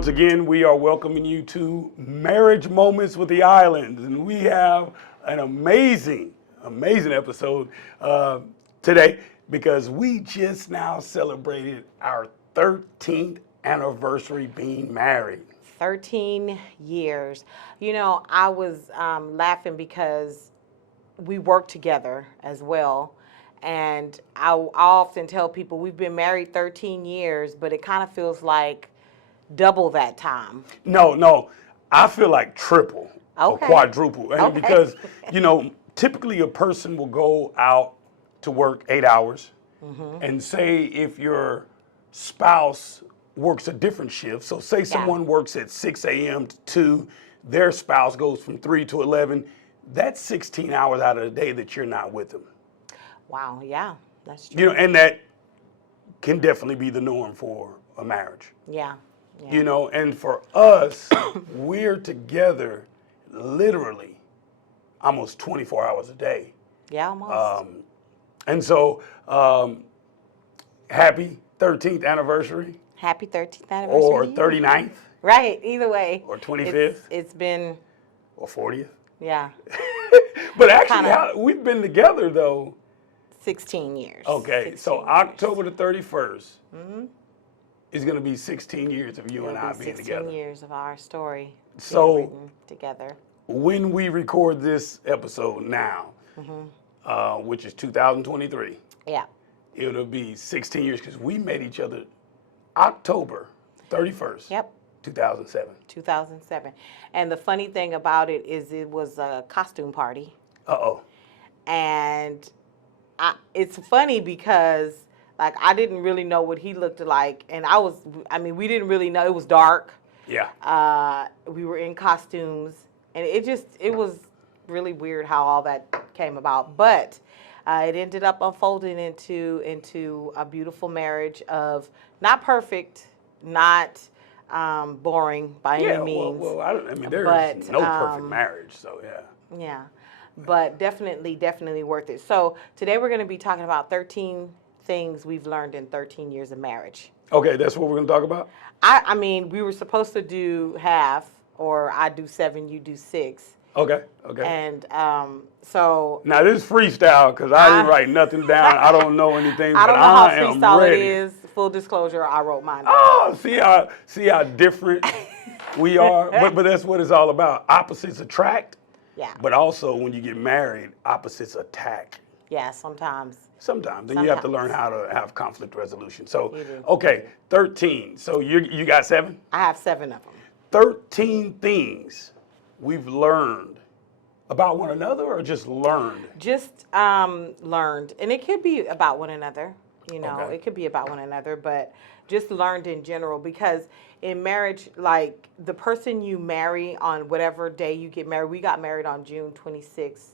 Once again, we are welcoming you to Marriage Moments with the Islands, and we have an amazing episode today because we just now celebrated our 13th anniversary being married. 13 years. You know, I was laughing because we work together as well. And I often tell people we've been married 13 years, but it kind of feels like double that time. No, I feel like triple or Okay. quadruple. And Okay. because, typically a person will go out to work 8 hours and say if your spouse works a different shift, so say someone works at 6 a.m. to 2, their spouse goes from 3 to 11, that's 16 hours out of the day that you're not with them. Wow, yeah, that's true. And that can definitely be the norm for a marriage. Yeah. And for us, we're together literally almost 24 hours a day. Yeah, almost. And so, happy 13th anniversary. Happy 13th anniversary. Or to you. 39th. Right, either way. Or 25th. It's been. Or 40th. Yeah. But actually, we've been together, though. 16 years. Okay, 16 so years. October the 31st is going to be 16 years of you and I being 16 together. years of our story So, being written together. When we record this episode now, which is 2023, Yeah. it'll be 16 years because we met each other October 31st, Yep. 2007. 2007. And the funny thing about it is it was a costume party. Uh-oh. And it's funny because like I didn't really know what he looked like, and we didn't really know. It was dark. Yeah. We were in costumes, and it was really weird how all that came about. But it ended up unfolding into a beautiful marriage of not perfect, not boring by any means. There's no perfect marriage, so yeah. Yeah. But definitely worth it. So today we're going to be talking about 13 things we've learned in 13 years of marriage. Okay, that's what we're going to talk about? I mean, we were supposed to do half, or I do 7, you do 6. Okay. And so... Now, this is freestyle because I didn't write nothing down. I don't know anything, I don't but know how I am freestyle ready. it is. Full disclosure, I wrote mine down. Oh, see how different we are? But that's what it's all about. Opposites attract. Yeah. But also, when you get married, opposites attack. Yeah, sometimes. Sometimes. And you have to learn how to have conflict resolution. So, You do. okay, 13. So you got 7? I have 7 of them. 13 things we've learned about one another or just learned? Just learned. And it could be about one another. Okay. It could be about one another, but just learned in general, because in marriage, like the person you marry on whatever day you get married, we got married on June 26th,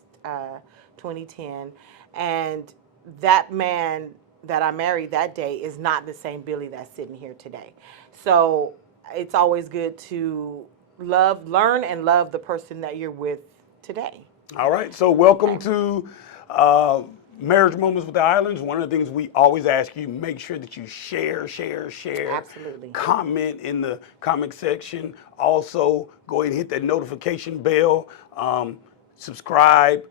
2010, and that man that I married that day is not the same Billy that's sitting here today. So it's always good to learn and love the person that you're with today. All right, so welcome to Marriage Moments with the Islands. One of the things we always ask you, make sure that you share. Absolutely. Comment in the comment section. Also, go ahead and hit that notification bell. Subscribe.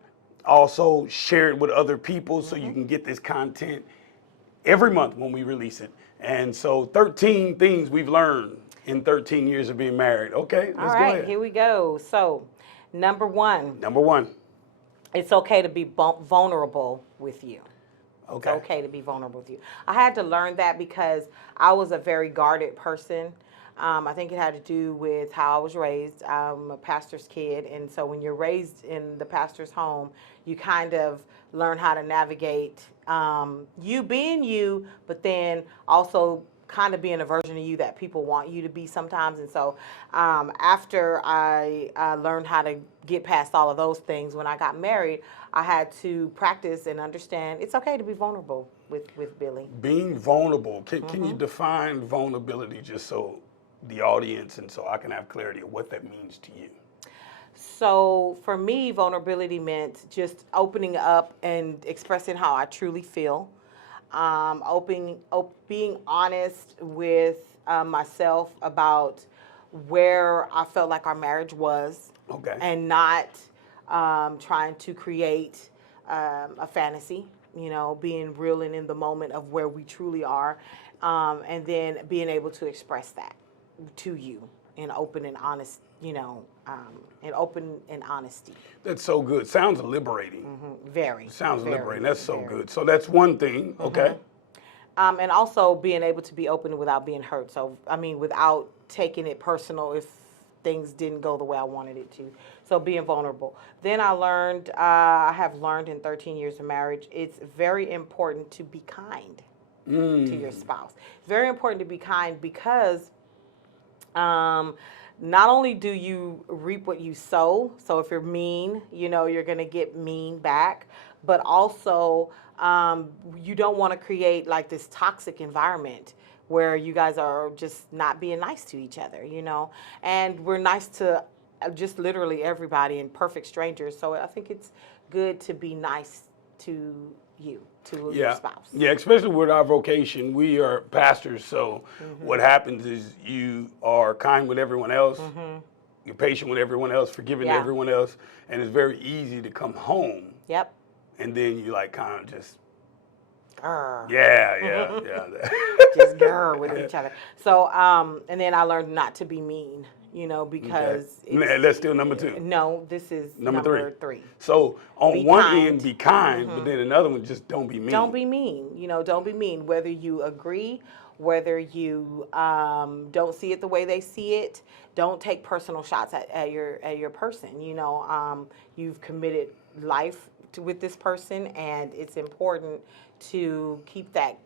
Also, share it with other people so you can get this content every month when we release it. And so 13 things we've learned in 13 years of being married. Okay, let's go ahead. Here we go. So, number one. Number 1. It's okay to be vulnerable with you. Okay. It's okay to be vulnerable with you. I had to learn that because I was a very guarded person. I think it had to do with how I was raised. I'm a pastor's kid, and so when you're raised in the pastor's home, you kind of learn how to navigate you being you, but then also kind of being a version of you that people want you to be sometimes. And so after I learned how to get past all of those things, when I got married, I had to practice and understand it's okay to be vulnerable with Billy. Being vulnerable, can you define vulnerability just so the audience and so I can have clarity of what that means to you? So for me, vulnerability meant just opening up and expressing how I truly feel. Being honest with myself about where I felt like our marriage was, Okay. and not trying to create a fantasy, being real and in the moment of where we truly are, and then being able to express that to you in open and honest, in open and honesty. That's so good. Sounds liberating. Very. Sounds very, liberating. That's so very. good. So that's one thing. Okay. And also being able to be open without being hurt. So, without taking it personal if things didn't go the way I wanted it to. So being vulnerable. Then I have learned in 13 years of marriage, it's very important to be kind to your spouse. It's very important to be kind because not only do you reap what you sow, so if you're mean, you're going to get mean back, but also you don't want to create like this toxic environment where you guys are just not being nice to each other, and we're nice to just literally everybody and perfect strangers. So I think it's good to be nice to you, to your spouse. Yeah, especially with our vocation. We are pastors, so what happens is you are kind with everyone else, you're patient with everyone else, forgiving everyone else, and it's very easy to come home. Yep. And then you like kind of just, Grr. yeah. Just grr with each other. So, and then I learned not to be mean, because Okay. That's still number 2. No, this is Number 3. So on Be one kind. end, be kind, but then another one, just don't be mean. Don't be mean. Don't be mean. Whether you agree, whether you don't see it the way they see it, don't take personal shots at your person. You've committed life with this person, and it's important to keep that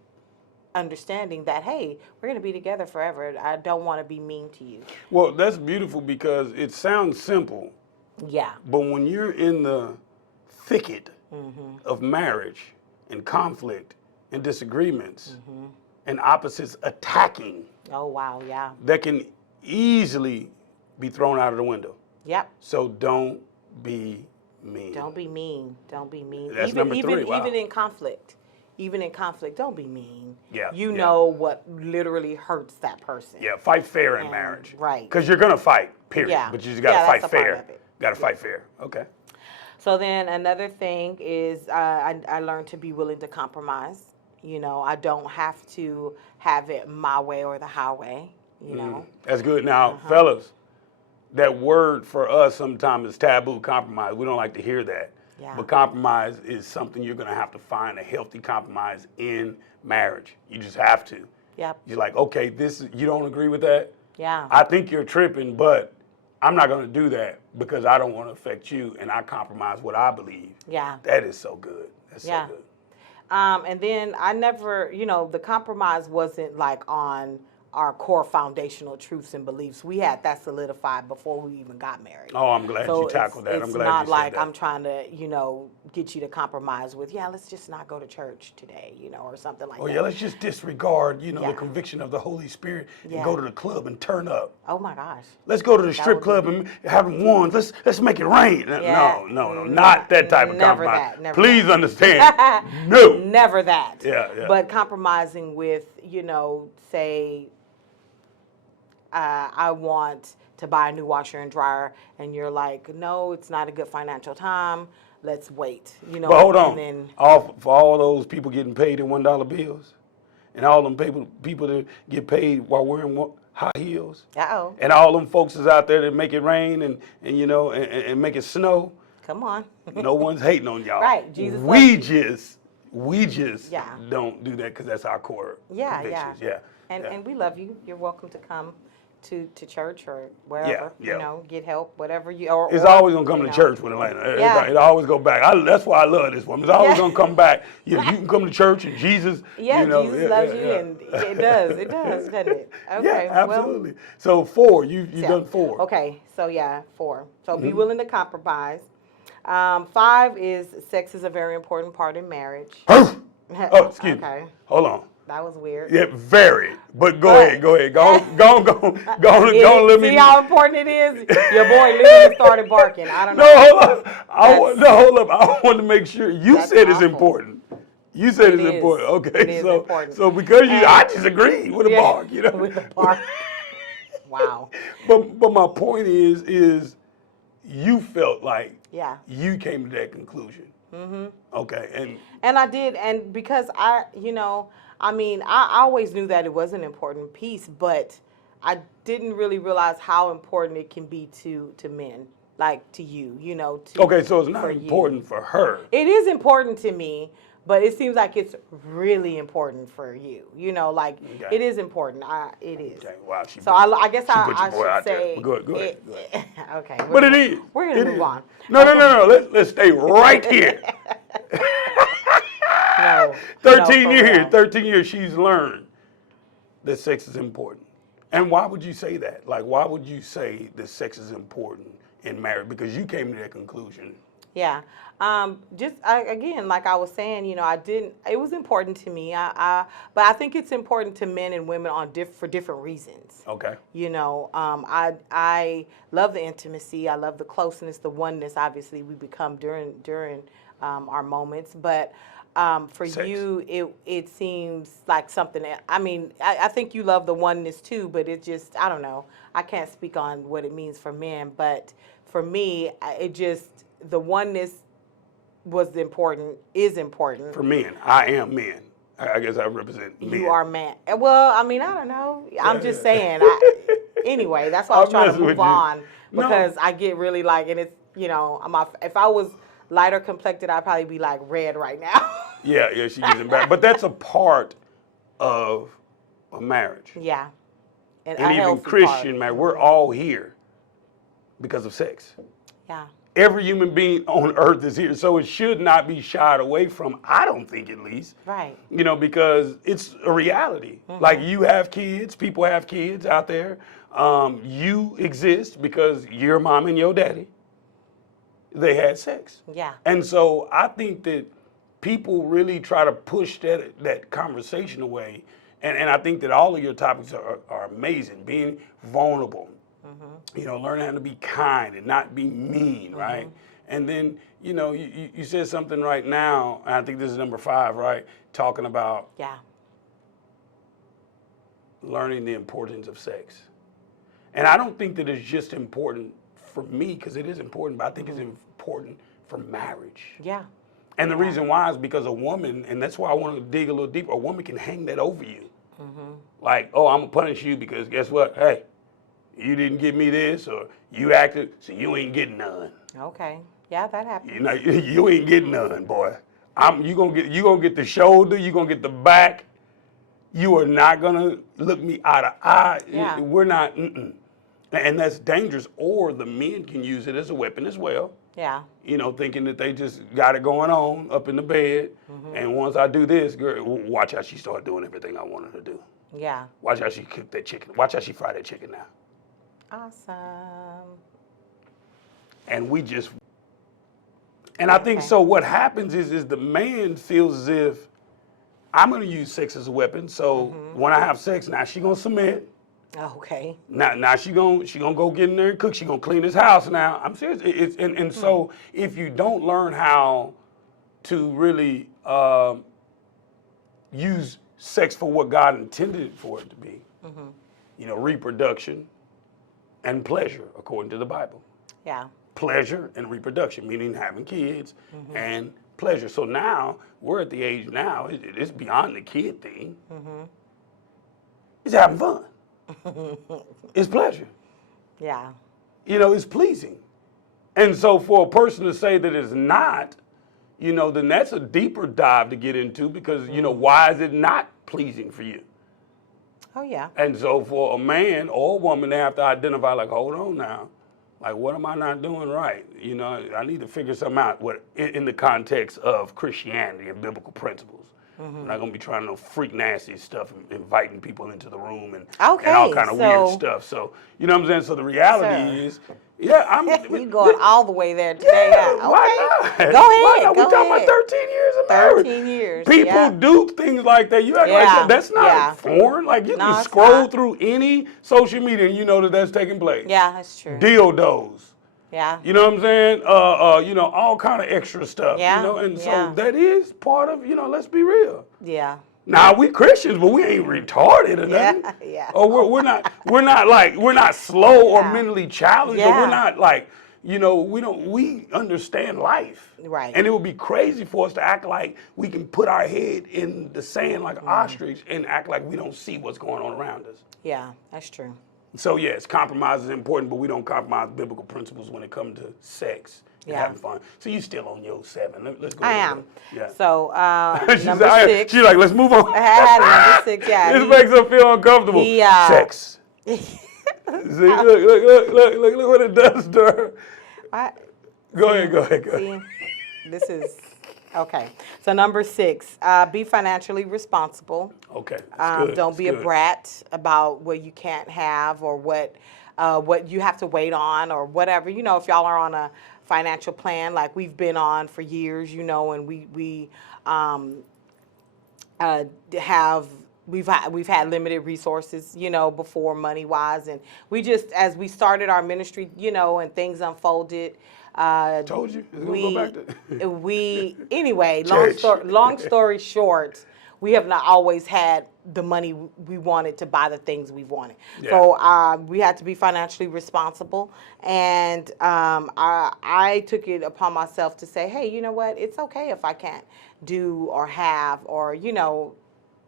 understanding that, hey, we're going to be together forever. I don't want to be mean to you. Well, that's beautiful because it sounds simple, Yeah. but when you're in the thicket of marriage and conflict and disagreements and opposites attacking, Oh, wow. Yeah. that can easily be thrown out of the window. Yep. So don't be mean. Don't be mean. Don't be mean. That's number 3. Wow. Even in conflict. Even in conflict, don't be mean. Yeah, You yeah. know what literally hurts that person. Yeah, fight fair in And- marriage. right. Because you're going to fight, period. Yeah. But you just got to Yeah, fight that's a part fair. of it. Got to fight fair. Okay. So then another thing is I learned to be willing to compromise. I don't have to have it my way or the highway, That's good. Now, fellas, that word for us sometimes is taboo, compromise. We don't like to hear that. Yeah. But compromise is something you're going to have to find a healthy compromise in marriage. You just have to. Yep. You're like, okay, you don't agree with that? Yeah. I think you're tripping, but I'm not going to do that because I don't want to affect you, and I compromise what I believe. Yeah. That is so good. That's Yeah. so good. And then I never, the compromise wasn't like on our core foundational truths and beliefs. We had that solidified before we even got married. Oh, I'm glad you tackled that. I'm It's glad not you said like that. I'm trying to, get you to compromise with, let's just not go to church today, or something like Oh, that. yeah, let's just disregard, the Yeah. conviction of the Holy Spirit and Yeah. go to the club and turn up. Oh my gosh. Let's go to the strip would club and have them ones. Let's make it rain. Yeah. No, not that type of Never compromise. that, never Please understand. No. Never that. Yeah, yeah. But compromising with, say, I want to buy a new washer and dryer, and you're like, no, it's not a good financial time. Let's wait. But hold on. And then, For all those people getting paid in $1 bills, and all them people that get paid while wearing high heels, uh-oh, and all them folks is out there that make it rain and make it snow. come on. No one's hating on y'all. Right, Jesus We loves you. just Yeah. don't do that because that's our core convictions. Yeah. And we love you. You're welcome to come to church or wherever, yeah. Get help, whatever you. It's always gonna come to church with Elena. Yeah. It always go back. That's why I love this woman. It's always Yeah. gonna come back. You can come to church and Jesus. Yeah, Jesus loves you, yeah. and it does, doesn't it? Okay, Yeah, absolutely. So 4, you've done 4. Okay, so 4. So be willing to compromise. 5 is sex is a very important part in marriage. Oh, excuse Okay. me. Hold on. That was weird. Yeah, very. But go ahead. Go on, let me. See how important it is? Your boy literally started barking. I don't know. No, hold up. Hold up. I want to make sure you That's said it's awful. important. You said It it's is. important. Okay, It is so important. so because And- I disagree with a bark, With a bark. Wow. But my point is you felt like Yeah. you came to that conclusion. Mm-hmm. Okay, And I did, and because I always knew that it was an important piece, but I didn't really realize how important it can be to men, like to you, to okay, so it's not for important you. for her. It is important to me, but it seems like it's really important for you. Like Okay. it is important. It is. Okay, wow, So I guess she put your I boy should out there. say. Go ahead. Okay. But it is. We're gonna It move is. on. No. Let's stay right here. No. 13 for years. real. 13 years. She's learned that sex is important. And why would you say that? Like, why would you say that sex is important in marriage? Because you came to that conclusion. Yeah. Again, like I was saying, it was important to me. But I think it's important to men and women for different reasons. Okay. I love the intimacy. I love the closeness, the oneness. Obviously, we become during our moments. But for Sex. you, it seems like something. I think you love the oneness too. But it just, I don't know. I can't speak on what it means for men. But for me, the oneness is important. For men, I am men. I guess I represent men. You are man. Well, I don't know. I'm just saying. Anyway, that's why I was I'm trying to messing with move you. on No. because I get really and it's, if I was lighter complected, I'd probably be like red right now. Yeah, she gets embarrassed. But that's a part of a marriage. Yeah. And a even healthy Christian part. marriage, we're all here because of sex. Yeah. Every human being on earth is here, so it should not be shied away from, I don't think at least. Right. Because it's a reality. Mm-hmm. Like you have kids, people have kids out there. You exist because your mom and your daddy, they had sex. Yeah. And so I think that people really try to push that conversation away. And I think that all of your topics are amazing. Being vulnerable, learning how to be kind and not be mean, right? And then, you said something right now, and I think this is number 5, right? Talking about Yeah. learning the importance of sex. And I don't think that it's just important for me, because it is important, but I think it's important for marriage. Yeah. And the reason why is because a woman, and that's why I want to dig a little deeper, a woman can hang that over you. Like, oh, I'm going to punish you because guess what? Hey, you didn't give me this, or you acted, so you ain't getting none. Okay. Yeah, that happens. You ain't getting none, boy. You gonna get the shoulder, you gonna get the back. You are not gonna look me eye to eye. Yeah. We're not, and that's dangerous. Or the men can use it as a weapon as well. Yeah. Thinking that they just got it going on up in the bed. And once I do this, girl, watch how she start doing everything I want her to do. Yeah. Watch how she cook that chicken. Watch how she fry that chicken now. Awesome. And I think so what happens is the man feels as if I'm going to use sex as a weapon. So when I have sex, now she going to submit. Okay. Now she gonna go get in there and cook. She gonna clean this house now. I'm serious. So if you don't learn how to really use sex for what God intended for it to be, reproduction and pleasure, according to the Bible. Yeah. Pleasure and reproduction, meaning having kids and pleasure. So now we're at the age now, it's beyond the kid thing. It's having fun. It's pleasure. Yeah. It's pleasing. And so for a person to say that it's not, then that's a deeper dive to get into because, why is it not pleasing for you? Oh, yeah. And so for a man or a woman, they have to identify, like, hold on now. Like, what am I not doing right? I need to figure something out in the context of Christianity and biblical principles. I'm not going to be trying no freak nasty stuff, inviting people into the room and all kind of weird stuff. So, you know what I'm saying? So the reality is, I'm... You're going all the way there today. Yeah, Okay. why not? Go ahead. Why not? Go We're talking ahead. about 13 years of marriage. 13 years. People do things like that. You act like that. That's not foreign. Like, you No, can it's scroll not. through any social media and you know that that's taking place. Yeah, that's true. Dildos. Yeah. You know what I'm saying? All kind of extra stuff. Yeah, And so yeah. that is part of, let's be real. Yeah. Nah, we Christians, but we ain't retarded or nothing. Yeah, yeah. Or we're not slow or Yeah. mentally challenged, or we're Yeah. not like, we understand life. Right. And it would be crazy for us to act like we can put our head in the sand like an ostrich and act like we don't see what's going on around us. Yeah, that's true. So yes, compromise is important, but we don't compromise biblical principles when it comes to sex and Yeah. having fun. So you still on your 7. Let's go. I ahead. am. Yeah. So She's number like, 6. She's like, let's move on. Number 6. Yeah. This makes her feel uncomfortable. Sex. See, look what it does to her. Go ahead. See, this is okay. So number 6, be financially responsible. Okay. That's good. Don't That's be a good. brat about what you can't have or what you have to wait on or whatever. You know, if y'all are on a financial plan like we've been on for years, and we we've had limited resources, before money wise, and we just as we started our ministry, and things unfolded. Told you. It's gonna go back to. Anyway, Church. long story short, we have not always had the money we wanted to buy the things we wanted. Yeah. So we had to be financially responsible, and I took it upon myself to say, hey, you know what? It's okay if I can't do or have or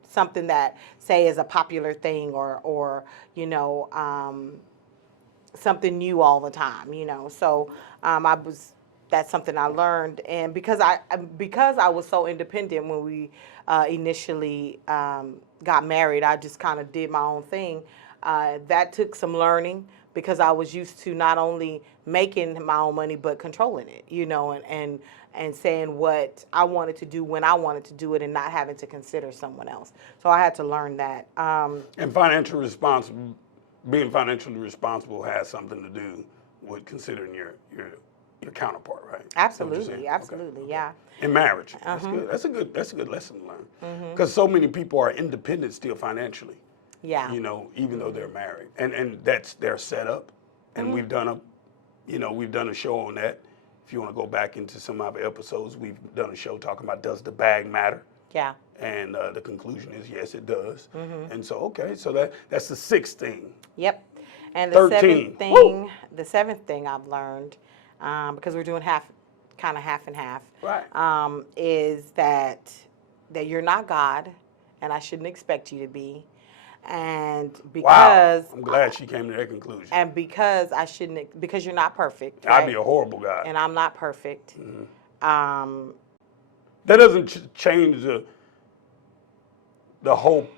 something that say is a popular thing or something new all the time, So that's something I learned, and because I was so independent when we initially got married, I just kind of did my own thing. That took some learning because I was used to not only making my own money but controlling it, and saying what I wanted to do when I wanted to do it and not having to consider someone else. So I had to learn that. And being financially responsible has something to do with considering your counterpart, right? Is that what you're saying? Absolutely, Okay. yeah. In marriage, that's good. That's a good lesson to learn. Because so many people are independent still financially. Yeah. Even though they're married, and that's their setup. And we've done a show on that. If you want to go back into some of our episodes, we've done a show talking about does the bag matter? Yeah. And the conclusion is yes, it does. And so so that's the 6th thing. Yep. And the 13. the 7th thing I've learned, because we're doing half and half, Right. is that you're not God, and I shouldn't expect you to be, and because Wow. I'm glad she came to that conclusion. and because because you're not perfect, I'd right? be a horrible guy. And I'm not perfect. That doesn't change the whole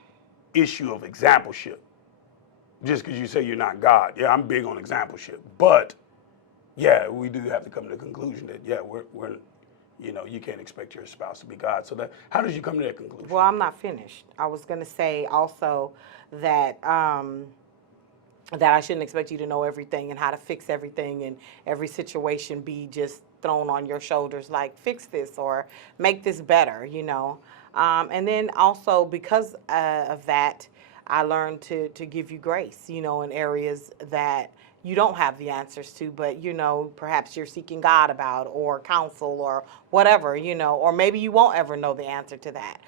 issue of exampleship. Just because you say you're not God. Yeah, I'm big on exampleship. But, yeah, we do have to come to the conclusion that, yeah, we're you can't expect your spouse to be God. So how did you come to that conclusion? Well, I'm not finished. I was going to say also that that I shouldn't expect you to know everything and how to fix everything and every situation be just thrown on your shoulders like fix this or make this better, And then also because of that, I learned to give you grace, in areas that you don't have the answers to, but, perhaps you're seeking God about or counsel or whatever, or maybe you won't ever know the answer to that.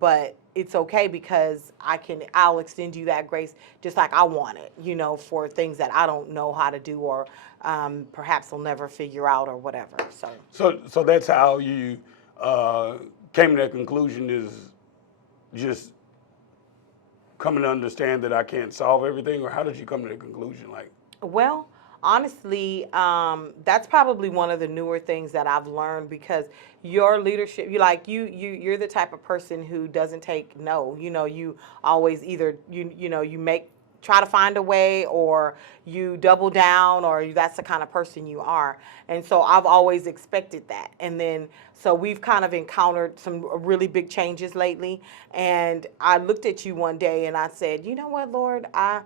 But it's okay because I'll extend you that grace just like I want it, for things that I don't know how to do or perhaps will never figure out or whatever. So that's how you came to that conclusion, is just coming to understand that I can't solve everything, or how did you come to the conclusion? Well, honestly, that's probably one of the newer things that I've learned because your leadership, you're the type of person who doesn't take no. You always either you try to find a way, or you double down, or that's the kind of person you are. And so I've always expected that. And then so we've kind of encountered some really big changes lately. And I looked at you one day and I said, you know what, Lord, I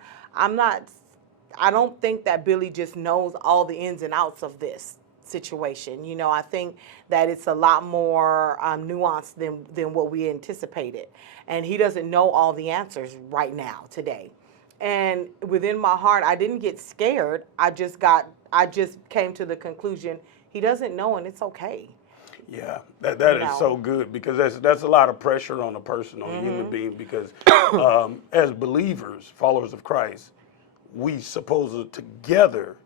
don't think that Billy just knows all the ins and outs of this situation. I think that it's a lot more nuanced than what we anticipated. And he doesn't know all the answers right now, today. And within my heart, I didn't get scared. I just came to the conclusion he doesn't know, and it's okay. Yeah, that You is know. so good because that's a lot of pressure on a person, on a human being. Because as believers, followers of Christ, we supposed to together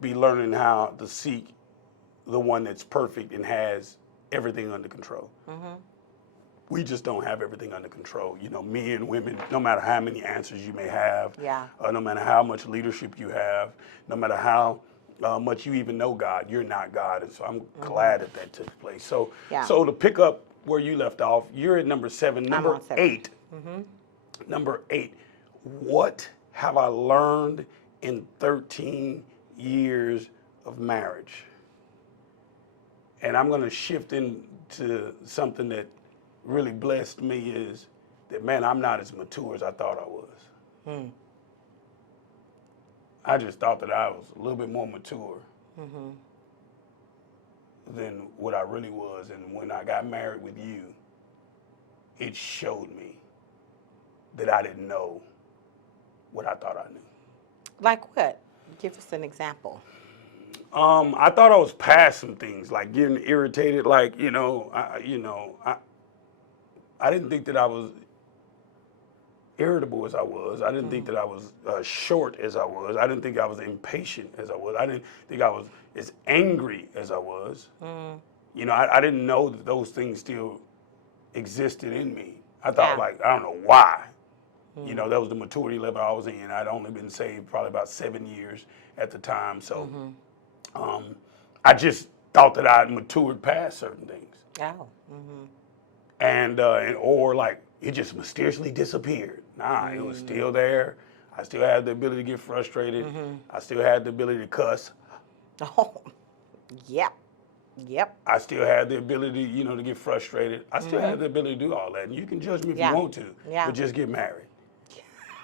be learning how to seek the one that's perfect and has everything under control. We just don't have everything under control. You know, men, women, no matter how many answers you may have, Yeah. no matter how much leadership you have, no matter how much you even know God, you're not God. And so I'm glad that took place. So, Yeah. so to pick up where you left off, you're at number 7. Number on 7. 8. Number 8. What have I learned in 13 years of marriage? And I'm going to shift into something that really blessed me is that, man, I'm not as mature as I thought I was. I just thought that I was a little bit more mature than what I really was. And when I got married with you, it showed me that I didn't know what I thought I knew. Like what? Give us an example. I thought I was past some things, like getting irritated, like, I didn't think that I was irritable as I was. I didn't think that I was short as I was. I didn't think I was impatient as I was. I didn't think I was as angry as I was. You know, I didn't know that those things still existed in me. I thought, Yeah. like, I don't know why. You know, that was the maturity level I was in. I'd only been saved probably about 7 years at the time. So I just thought that I had matured past certain things. Oh. And or like it just mysteriously disappeared. Nah, it was still there. I still had the ability to get frustrated. I still had the ability to cuss. Oh. Yep. Yep. I still had the ability, you know, to get frustrated. I still had the ability to do all that. And you can judge me if Yeah. you want to, Yeah. but just get married.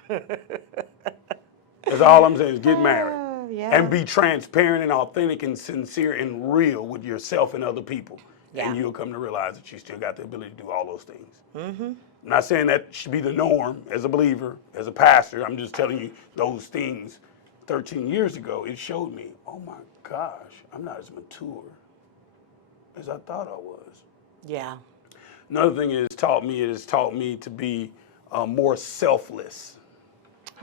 That's all I'm saying is get married. Yeah. And be transparent and authentic and sincere and real with yourself and other people. Yeah. And you'll come to realize that you still got the ability to do all those things. I'm not saying that should be the norm as a believer, as a pastor. I'm just telling you those things 13 years ago, it showed me, oh my gosh, I'm not as mature as I thought I was. Yeah. Another thing it has taught me to be more selfless.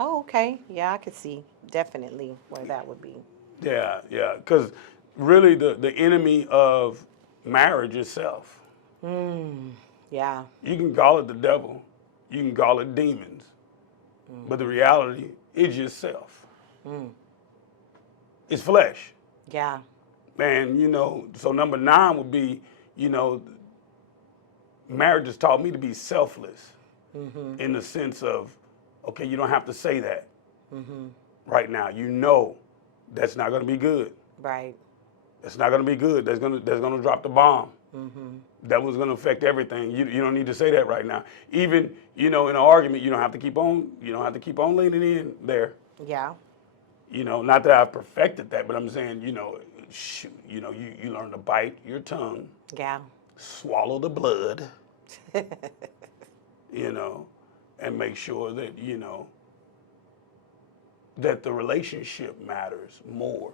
Oh, okay. Yeah, I could see definitely where that would be. Yeah, yeah, because really the enemy of marriage is self. Yeah. You can call it the devil, you can call it demons, but the reality is just self. It's flesh. Yeah. And, you know, so number 9 would be, you know, marriage has taught me to be selfless in the sense of, okay, you don't have to say that right now. You know that's not going to be good. Right. That's not going to be good. That's going to drop the bomb. That was going to affect everything. You don't need to say that right now. Even, you know, in an argument, you don't have to keep on leaning in there. Yeah. You know, not that I've perfected that, but I'm saying, you know, you learn to bite your tongue, Yeah. swallow the blood, you know, and make sure that, you know, that the relationship matters more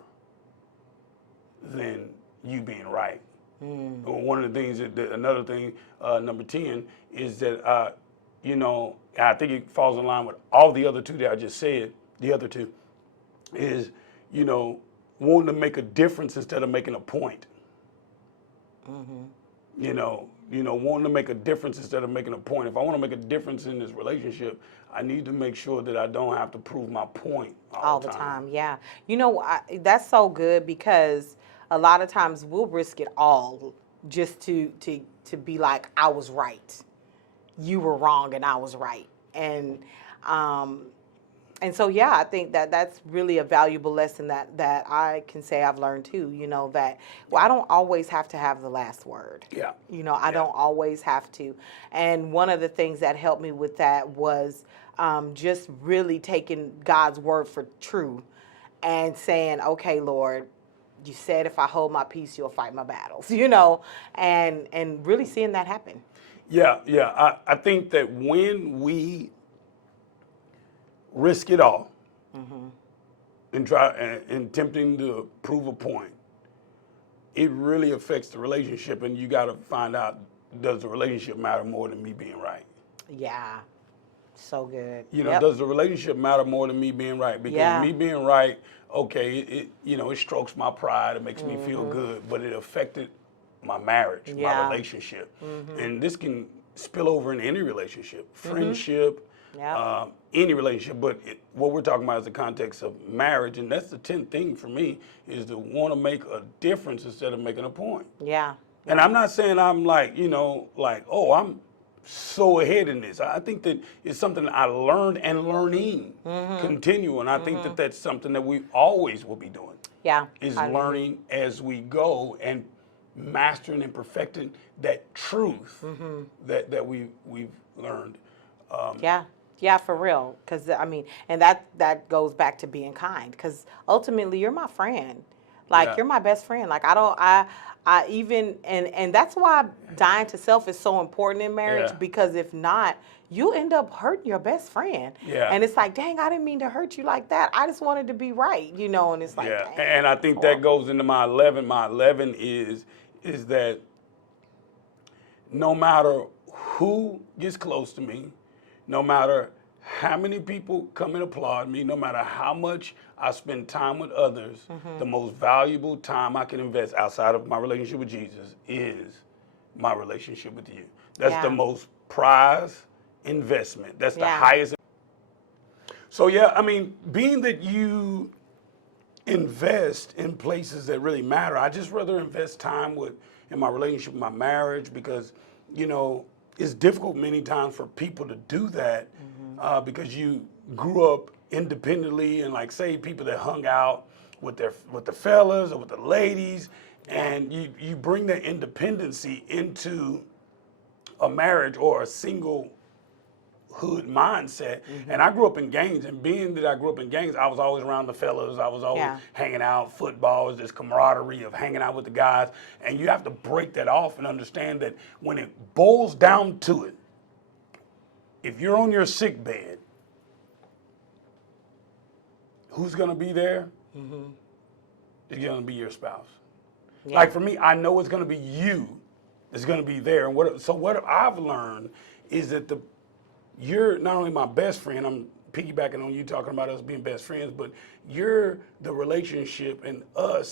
than you being right. One of the things another thing, number 10, is that, you know, I think it falls in line with all the other 2 that I just said, the other 2, is, you know, wanting to make a difference instead of making a point. You know, wanting to make a difference instead of making a point. If I want to make a difference in this relationship, I need to make sure that I don't have to prove my point All the time. Yeah. You know, that's so good because a lot of times we'll risk it all just to be like, I was right. You were wrong and I was right. And so, yeah, I think that that's really a valuable lesson that I can say I've learned too, you know, that, well, I don't always have to have the last word. Yeah. You know, I don't always have to. And one of the things that helped me with that was just really taking God's word for true and saying, okay, Lord, you said if I hold my peace, you'll fight my battles, you know, and really seeing that happen. Yeah, yeah. I think that when we risk it all and try and attempting to prove a point, it really affects the relationship, and you got to find out, does the relationship matter more than me being right? Yeah. So good. You know, Yep. does the relationship matter more than me being right? Because Yeah. me being right, okay, it strokes my pride, it makes me feel good, but it affected my marriage, my Yeah. relationship, and this can spill over in any relationship, friendship, Yep. any relationship. But what we're talking about is the context of marriage, and that's the 10th thing for me is to want to make a difference instead of making a point. Yeah. And I'm not saying I'm like, oh, I'm so ahead in this. I think that it's something I learned and learning continue. And I think that that's something that we always will be doing Yeah. is I agree. learning as we go and mastering and perfecting that truth that we've learned. Yeah. Yeah, for real. Because, I mean, and that goes back to being kind. Because ultimately, you're my friend. Like, Yeah. you're my best friend. Like, I even, and that's why dying to self is so important in marriage. Yeah. Because if not, you end up hurting your best friend. Yeah. And it's like, dang, I didn't mean to hurt you like that. I just wanted to be right, and it's like, Yeah, dang. and I think that goes into my 11. My 11 is that no matter who gets close to me, no matter how many people come and applaud me, no matter how much I spend time with others, the most valuable time I can invest outside of my relationship with Jesus is my relationship with you. That's the Yeah. most prized investment. That's the Yeah. highest. So yeah, I mean, being that you invest in places that really matter. I just rather invest time in my relationship, my marriage, because it's difficult many times for people to do that because you grew up independently, and like say people that hung out with the fellas or with the ladies, and you bring that independency into a marriage or a single hood mindset. And I grew up in gangs, and being that I grew up in gangs, I was always around the fellas. I was always hanging out, football, this camaraderie of hanging out with the guys. And you have to break that off and understand that when it boils down to it, if you're on your sick bed, who's gonna be there? It's gonna be your spouse. Yeah. Like for me, I know it's gonna be you that's gonna be there. And what I've learned is that you're not only my best friend, I'm piggybacking on you talking about us being best friends, but you're the relationship, and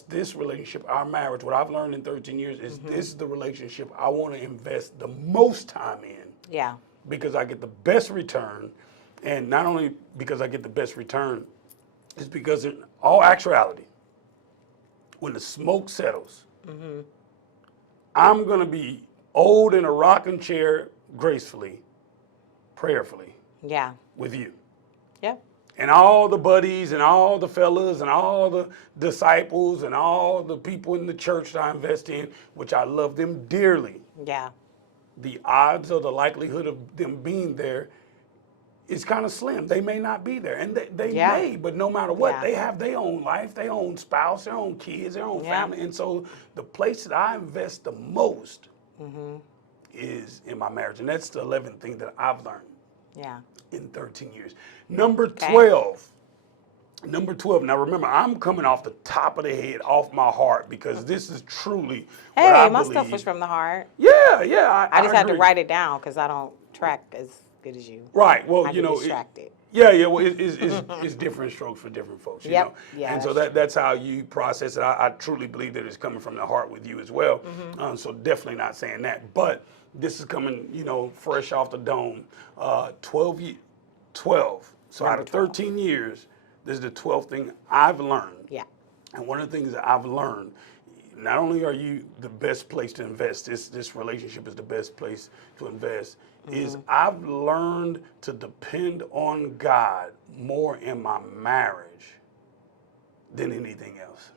this relationship, our marriage, what I've learned in 13 years is this is the relationship I want to invest the most time in. Yeah. Because I get the best return. And not only because I get the best return, it's because in all actuality, when the smoke settles, I'm going to be old in a rocking chair gracefully, prayerfully Yeah. with you. Yep. And all the buddies and all the fellas and all the disciples and all the people in the church that I invest in, which I love them dearly, Yeah. the odds or the likelihood of them being there is kind of slim. They may not be there. And they Yeah. may, but no matter what, Yeah. they have their own life, their own spouse, their own kids, their own family. And so the place that I invest the most is in my marriage. And that's the 11th thing that I've learned Yeah. in 13 years. Number 12. Number 12. Now remember, I'm coming off the top of the head, off my heart, because this is truly what I Hey, my believe. stuff was from the heart. Yeah. I just had to agree. write it down because I don't track as good as you. Right. Well, I get distracted. Well, it's different strokes for different folks. You Yep. know? Yeah, And so that's how you process it. I truly believe that it's coming from the heart with you as well. So definitely not saying that. But this is coming, fresh off the dome. 12. So out of 13 years, this is the 12th thing I've learned. Yeah. And one of the things that I've learned, not only are you the best place to invest, this relationship is the best place to invest, is I've learned to depend on God more in my marriage than anything else.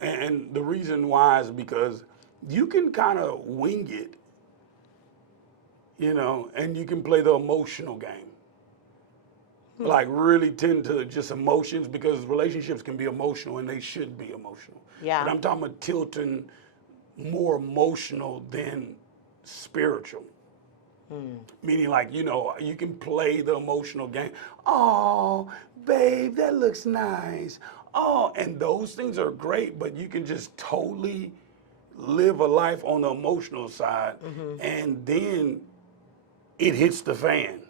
And the reason why is because you can kind of wing it, and you can play the emotional game. Like really tend to just emotions, because relationships can be emotional and they should be emotional. Yeah. But I'm talking about tilting more emotional than spiritual. Meaning like, you can play the emotional game. Oh, babe, that looks nice. Oh, and those things are great, but you can just totally live a life on the emotional side, and then it hits the fan.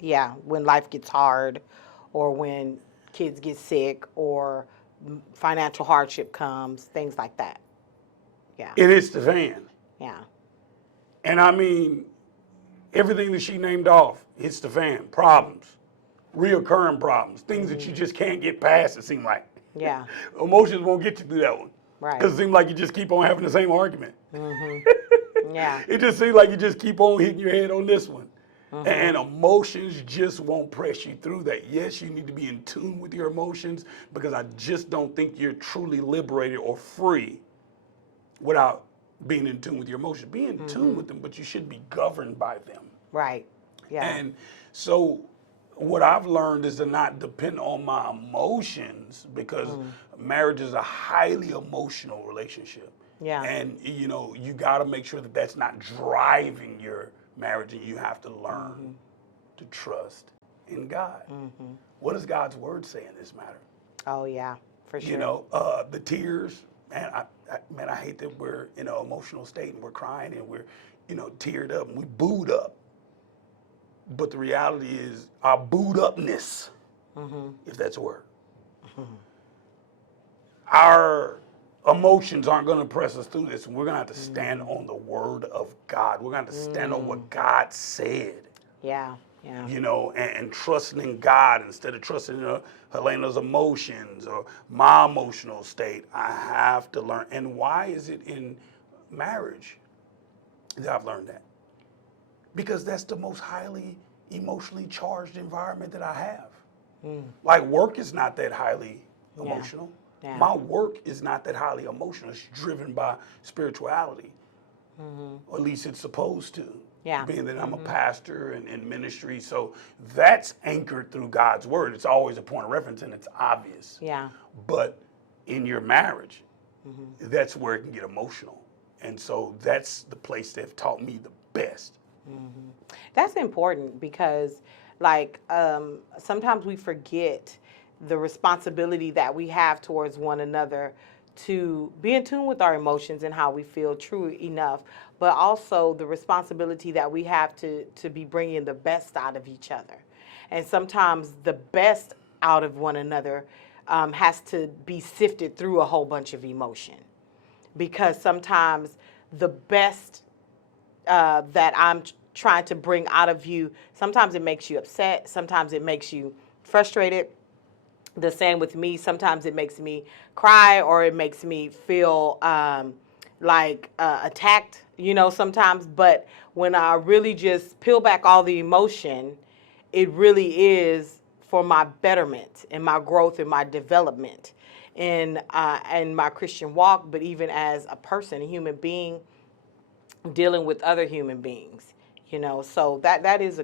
Yeah, when life gets hard, or when kids get sick, or financial hardship comes, things like that. Yeah, It hits the fan. yeah, And I mean, everything that she named off hits the fan. Problems, reoccurring problems, things that you just can't get past, it seems like. yeah, Emotions won't get you through that one. right. Because it seems like you just keep on having the same argument. Yeah, It just seems like you just keep on hitting your head on this one. And emotions just won't press you through that. Yes, you need to be in tune with your emotions, because I just don't think you're truly liberated or free without being in tune with your emotions. Be in tune with them, but you should be governed by them. right. Yeah, And so what I've learned is to not depend on my emotions, because marriage is a highly emotional relationship. Yeah. And you got to make sure that that's not driving your marriage, and you have to learn to trust in God. What does God's word say in this matter? oh yeah, for sure. The tears, man, I hate that we're in an emotional state and we're crying and we're, teared up and we booed up. But the reality is our booed upness, if that's a word, our emotions aren't going to press us through this. And we're going to have to stand on the word of God. We're going to have to stand on what God said. Yeah, yeah, And trusting in God instead of trusting in Helena's emotions or my emotional state. I have to learn. And why is it in marriage that I've learned that? Because that's the most highly emotionally charged environment that I have. Like, work is not that highly emotional. Yeah. My work is not that highly emotional. It's driven by spirituality, or at least it's supposed to. Yeah. Being that I'm a pastor and in ministry, so that's anchored through God's word. It's always a point of reference, and it's obvious. yeah, But in your marriage, that's where it can get emotional. And so that's the place they've taught me the best. That's important because, like, sometimes we forget the responsibility that we have towards one another to be in tune with our emotions and how we feel true enough, but also the responsibility that we have to be bringing the best out of each other. And sometimes the best out of one another has to be sifted through a whole bunch of emotion, because sometimes the best that I'm trying to bring out of you, sometimes it makes you upset, sometimes it makes you frustrated. The same with me. Sometimes it makes me cry, or it makes me feel like attacked, sometimes. But when I really just peel back all the emotion, it really is for my betterment and my growth and my development in my Christian walk, but even as a person, a human being dealing with other human beings. So that is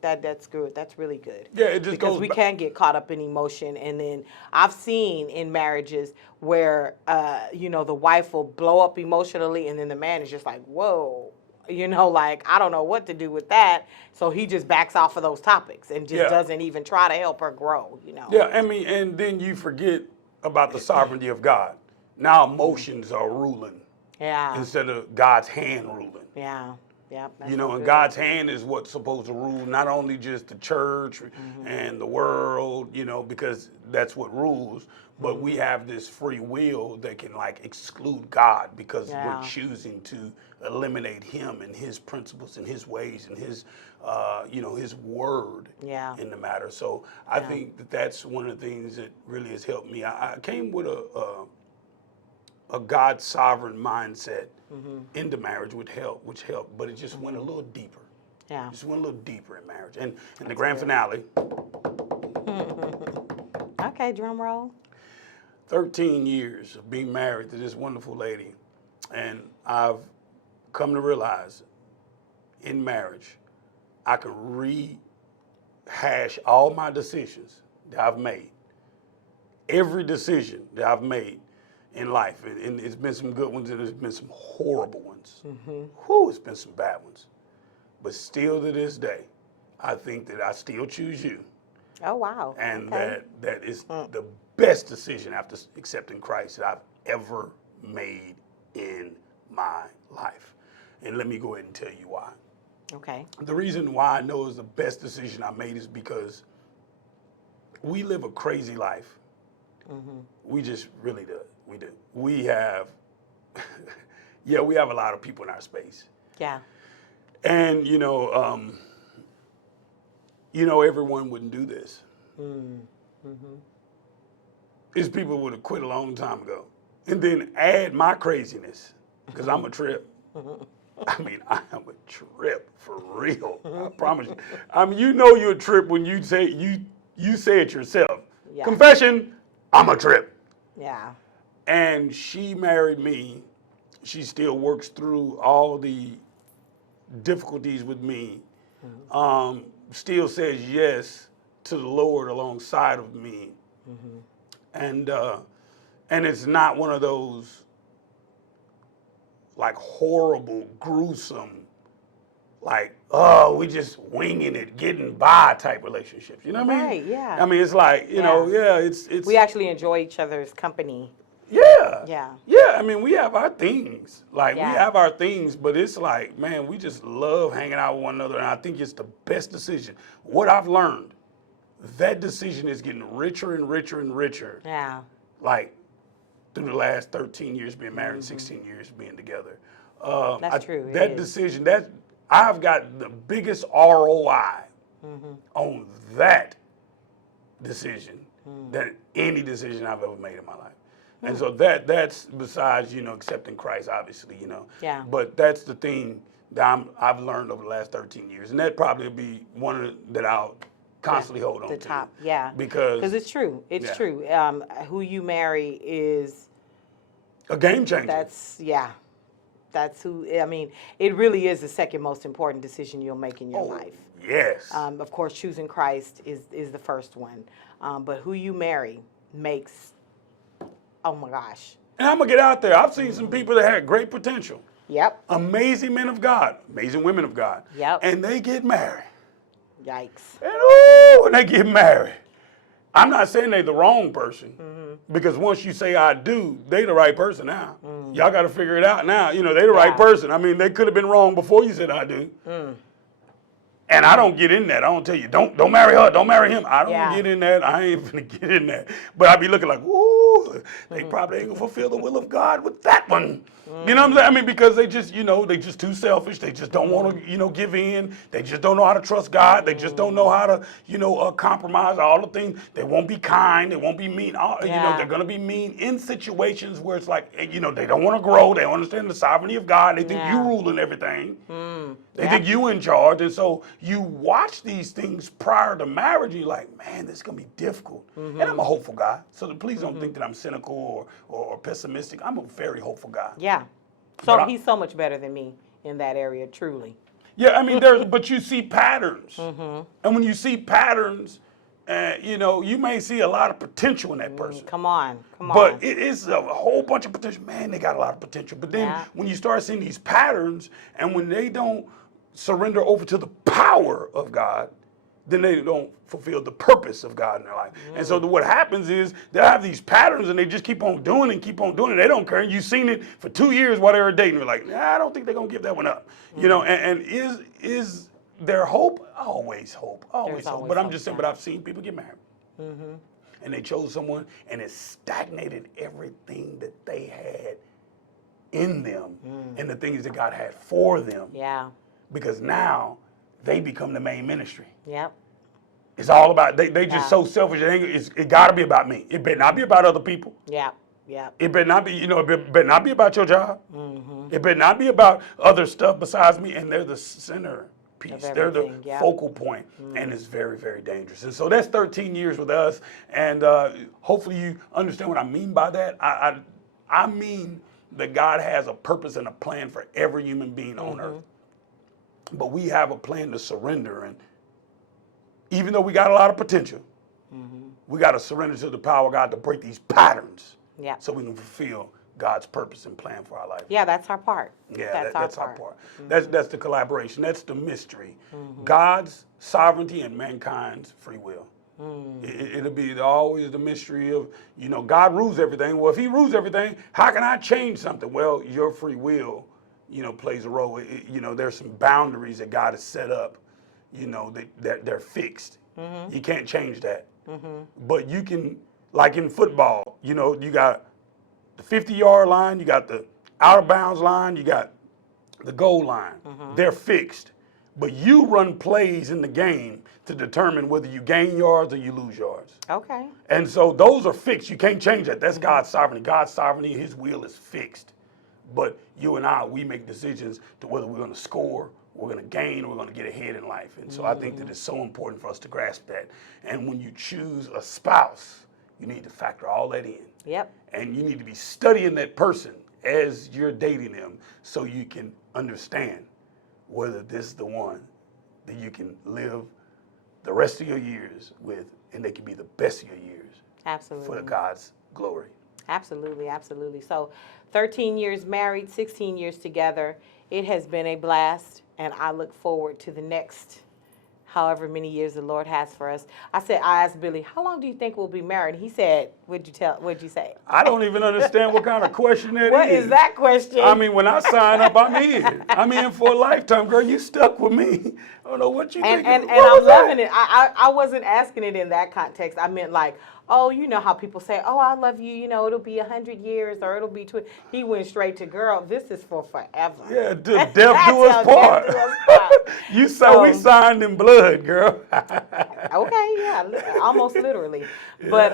that's good. That's really good. Yeah, it just because goes we back- can get caught up in emotion, and then I've seen in marriages where the wife will blow up emotionally, and then the man is just like, whoa, like, I don't know what to do with that. So he just backs off of those topics and just Yeah. doesn't even try to help her grow. Yeah, I mean, and then you forget about the sovereignty of God. Now emotions are ruling Yeah. instead of God's hand ruling. Yeah. Yeah. That's And so good. God's hand is what's supposed to rule not only just the church and the world, because that's what rules, but we have this free will that can exclude God, because Yeah. we're choosing to eliminate him and his principles and his ways and his, his word Yeah. in the matter. So I think that that's one of the things that really has helped me. I came with a God sovereign mindset into marriage, which helped, but it just went a little deeper. Yeah. Just went a little deeper in marriage. And in the grand finale, Okay, drum roll. 13 years of being married to this wonderful lady, and I've come to realize in marriage, I can rehash all my decisions that I've made. Every decision that I've made in life, and it's been some good ones and there's been some horrible ones. Whew, it's been some bad ones. But still to this day, I think that I still choose you. Oh, wow. And Okay. that is the best decision after accepting Christ that I've ever made in my life. And let me go ahead and tell you why. Okay. The reason why I know it's the best decision I made is because we live a crazy life. We just really do. We do. We have, yeah, we have a lot of people in our space. Yeah. And, everyone wouldn't do this. These people would have quit a long time ago. And then add my craziness, because I'm a trip. I mean, I am a trip for real. I promise you. I mean, you're a trip when you say you say it yourself. Yeah. Confession, I'm a trip. Yeah. And she married me. She still works through all the difficulties with me. Still says yes to the Lord alongside of me. And it's not one of those like horrible, gruesome, like, oh, we just winging it, getting by type relationships. You know what I mean? Right, yeah. I mean, it's like, it's. We actually enjoy each other's company. Yeah. Yeah. Yeah, I mean, we have our things. Like, Yeah. we have our things, but it's like, man, we just love hanging out with one another, and I think it's the best decision. What I've learned, that decision is getting richer and richer and richer. Yeah. Like, through the last 13 years being married, 16 years being together. That's true. It That is. decision, I've got the biggest ROI on that decision than any decision I've ever made in my life. And so that's besides, accepting Christ, obviously, Yeah. But that's the thing that I've learned over the last 13 years. And that probably will be one that I'll constantly hold on The to. top, yeah. Because it's true. It's Yeah. true. Who you marry is, a game changer. that's who, I mean, it really is the second most important decision you'll make in your life. Yes. Of course, choosing Christ is the first one. But who you marry makes, oh my gosh. And I'm going to get out there. I've seen some people that had great potential. Yep. Amazing men of God, amazing women of God. Yep. And they get married. Yikes. And when they get married, I'm not saying they the wrong person, because once you say I do, they the right person now. Y'all got to figure it out now. They the right person. I mean, they could have been wrong before you said I do. And I don't get in that. I don't tell you, don't marry her, don't marry him. I don't get in that. I ain't gonna get in that. But I be looking like, ooh, they probably ain't gonna fulfill the will of God with that one. You know what I'm saying? I mean, because they just, they just too selfish. They just don't want to, give in. They just don't know how to trust God. They just don't know how to, compromise all the things. They won't be kind. They won't be mean. They're gonna be mean in situations where it's like, they don't want to grow. They don't understand the sovereignty of God. They think you ruling everything. They think you in charge. And so you watch these things prior to marriage, and you're like, man, this is going to be difficult. And I'm a hopeful guy. So please don't think that I'm cynical or pessimistic. I'm a very hopeful guy. Yeah. So But he's so much better than me in that area, truly. Yeah, I mean, but you see patterns. And when you see patterns, you may see a lot of potential in that person. Come on. But it is a whole bunch of potential. Man, they got a lot of potential. But then when you start seeing these patterns, and when they don't surrender over to the power of God, then they don't fulfill the purpose of God in their life. And so what happens is they'll have these patterns and they just keep on doing it. They don't care. And you've seen it for 2 years while they were dating. You're like, I don't think they're going to give that one up. And is there hope? Always hope. Always hope. But I'm just saying, but I've seen people get married. And they chose someone and it stagnated everything that they had in them and the things that God had for them. Yeah. Because now they become the main ministry. Yep. It's all about, they just so selfish. It got to be about me. It better not be about other people. Yeah. Yeah. It better not be, it better not be about your job. It better not be about other stuff besides me. And they're the center piece. They're the focal point. And it's very, very dangerous. And so that's 13 years with us. And hopefully you understand what I mean by that. I mean that God has a purpose and a plan for every human being on earth. But we have a plan to surrender. And even though we got a lot of potential, we got to surrender to the power of God to break these patterns so we can fulfill God's purpose and plan for our life. Yeah, that's our part. Yeah, that's our part. That's the collaboration. That's the mystery. God's sovereignty and mankind's free will. It'll be always the mystery of, God rules everything. Well, if he rules everything, how can I change something? Well, your free will, plays a role. There's some boundaries that God has set up, that they're fixed. You can't change that. But you can, like in football, you got the 50-yard line, you got the out of bounds line, you got the goal line. They're fixed. But you run plays in the game to determine whether you gain yards or you lose yards. Okay. And so those are fixed. You can't change that. That's God's sovereignty. God's sovereignty, his will is fixed. But you and I, we make decisions to whether we're going to score, we're going to gain, or we're going to get ahead in life. And so I think that it's so important for us to grasp that. And when you choose a spouse, you need to factor all that in. Yep. And you need to be studying that person as you're dating them so you can understand whether this is the one that you can live the rest of your years with, and they can be the best of your years. Absolutely. For God's glory. Absolutely, absolutely. So 13 years married, 16 years together. It has been a blast, and I look forward to the next however many years the Lord has for us. I asked Billy, how long do you think we'll be married? He said, what'd you say? I don't even understand what kind of question that is. What is that question? I mean, when I sign up, I'm in. I'm in for a lifetime, girl. You stuck with me. I don't know what you think. And I'm loving it. I wasn't asking it in that context. I meant like, oh, you know how people say, oh, I love you, it'll be 100 years or it'll be 20. He went straight to, girl, this is for forever. Yeah, death do us part. We signed in blood, girl. Okay, yeah, almost literally. But,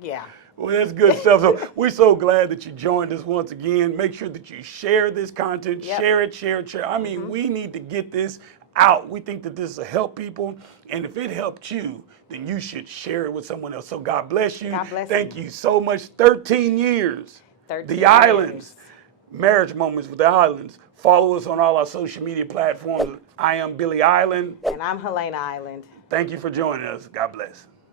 yeah. Well, that's good stuff. So we're so glad that you joined us once again. Make sure that you share this content, share it. I mean, we need to get this out. We think that this will help people. And if it helped you, then you should share it with someone else. So God bless you. God bless Thank you. you so much. 13 years. 13 the years. Islands. Marriage Moments with the Islands. Follow us on all our social media platforms. I am Billy Island. And I'm Helena Island. Thank you for joining us. God bless.